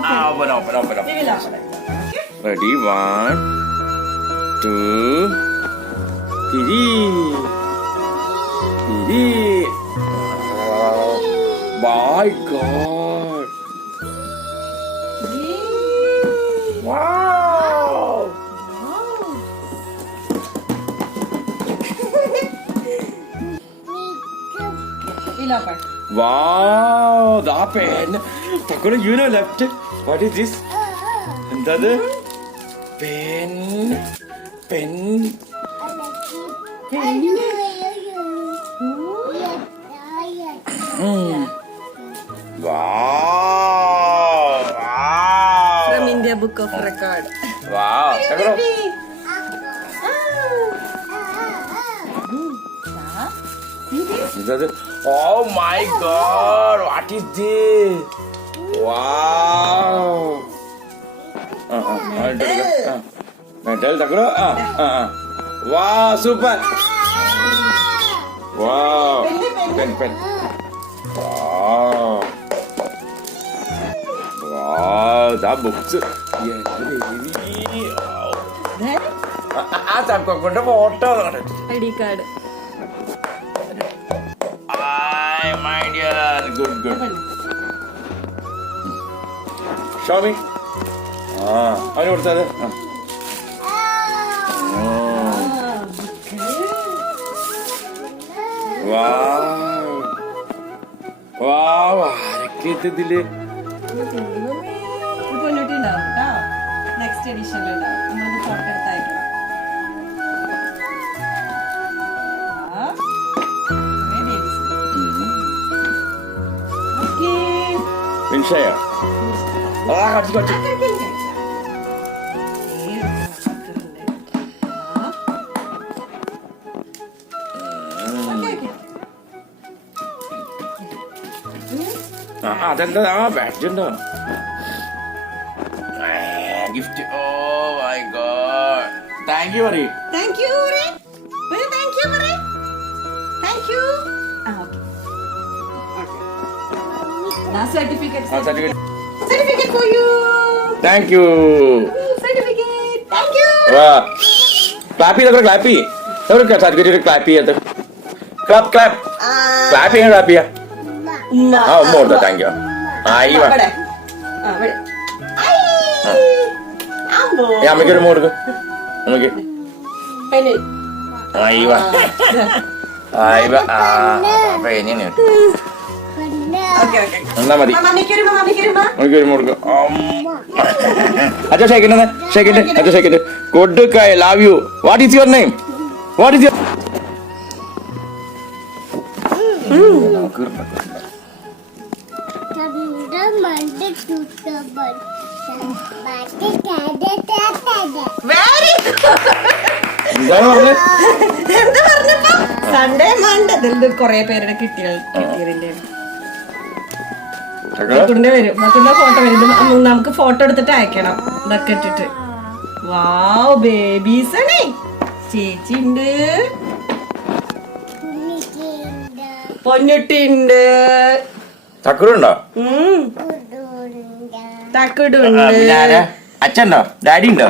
Open. Ready? 1, 2, 3. My God! Wow! Wow! The pen. Takura, you know left. What is this? Another pen. Wow! From India Book of Record. Wow! Takura. Oh my God! What is this? Wow! Tell Takura. Wow! Super! Wow! Pen. Wow! That books. Yeah, heavy. Wow! Photo. ID card. My dear, good. Show me. How do you say that? Wow, ആരൊക്കെ ഇതില് next എഡിഷനിൽ ഉണ്ടാവും. Photo എടുത്ത് അയക്കണം. Minshaya. Got you. Badge. Gift. Oh my God. Thank you, Ari. Thank you, Ray. Thank you, Ray. Thank you. Okay. Certificate for you. Thank you. Certificate. Thank you. Wow. Clappy. Certificate clappy. Clap. Clappy. No. Oh, more than thank you. Yeah, make it more. Okay. Penny. Okay. Shake it. Good guy, love you. What is your name? Very good. Sunday, Monday. ഇതിൽ കുറെ പേരുടെ കിട്ടിയതിന്റെ photo വരും. നമുക്ക് photo എടുത്തിട്ട് അയക്കണം. ഇതൊക്കെ ഇട്ടിട്ട്. വാവ്, babies ആണേ. ചേച്ചി ഉണ്ട്, പൊന്നുട്ടിണ്ട്, തക്കുടുണ്ടോ? തക്കുടുണ്ട്. അച്ഛണ്ടോ? ഡാഡി ഉണ്ടോ?